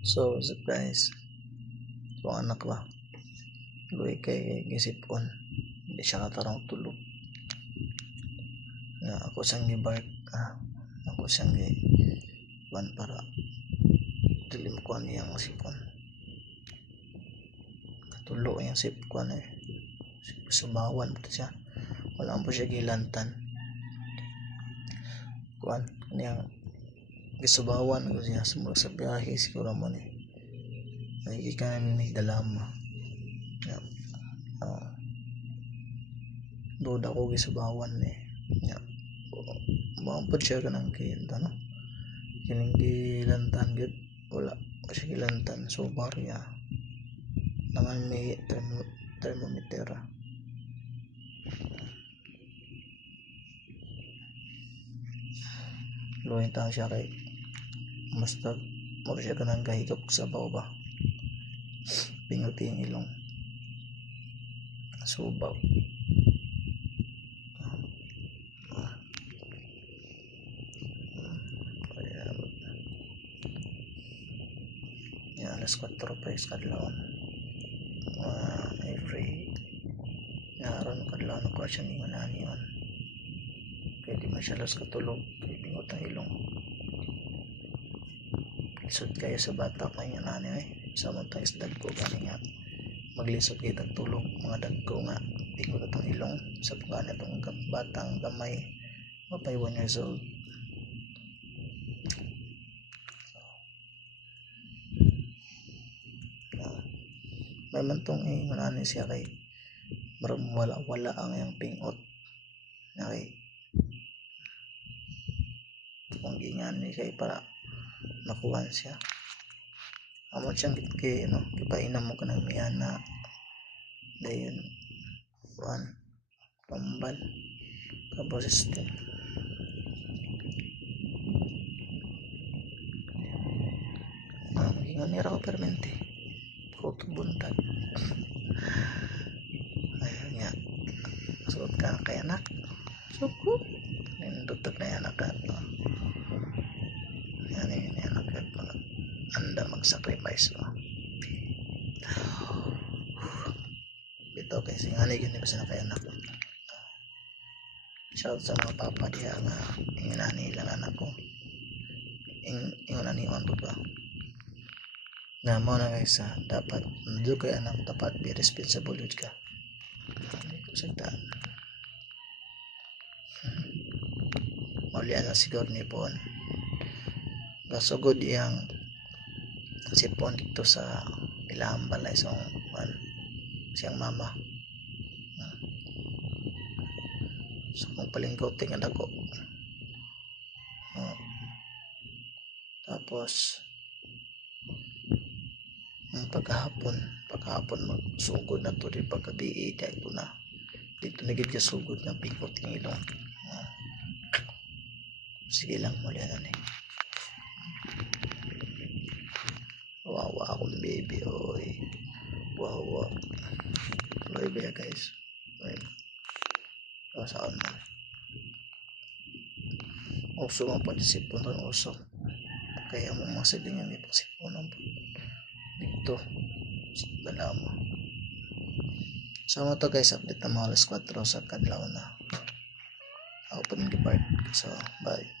So, what's up guys? So, anak ba? Luwi kay gisipon. Hindi siya katarong tulog. Na ako siyang gibark. Ako siyang giban para dilim ko niyang sipon. Katulo yung sipon eh. Subawan po siya. Wala po siya gilantan. Kuan niyang gisubawan ko siya sa biyahe siguro mo ni. Ay ikan ni dalama. Duda ko gisubawan ni. Mampod siya ka ng kinta no. Kining gilantan gud wala siya gilantan so barya naman may thermometer. Luwin ta siya kay basta mo siya ka ng kahigop sa baw ba pinguti yung ilong subaw. Alas 4 pa is kadlawon every naroon kadlawon ko siya ni manani yun kaya di masyalos katulog kaya pingot ang ilong lisod kayo sa bata pa yung nani sa mga isdag ko gani nga maglisod kayo tagtulog mga dagko nga pingot ang ilong sa pagana itong batang gamay mapay 1 years old. May mantong manani siya kay marang wala ang yung pingot kay kung gingan ni kay para makuha siya amo siyang ipainam mo ka ng miyana dayon kuan pambal tapos system gingan ni raw permente ko buntag ayun nga suot ka kay anak suko nindutag na anak ka yan anak ka anda mag-sacrifice mo ito kay singani yun sa kay anak shout sa mga papa diya nga inginani ilang anak ko inginani on ba na mo na guys dapat nandun kay anak dapat be responsible yun ka sagdaan maulian na siguro ni Pon gasugod iyang sipon dito sa ilang balay sa siyang mama so kung palingkot nga dako tapos pagkahapon magsugod na to rin pagkabi dito na dito nagid ka sugod na pingot ng ilong sige lang muli na ni wawa akong baby oy wawa baby guys saan na uso ang panisipon ng uso kaya mo masaling ang ipasipon ng dito dala mo sama to guys update na mga alas 4 sa kadlaw na ako pa nag-depart so bye.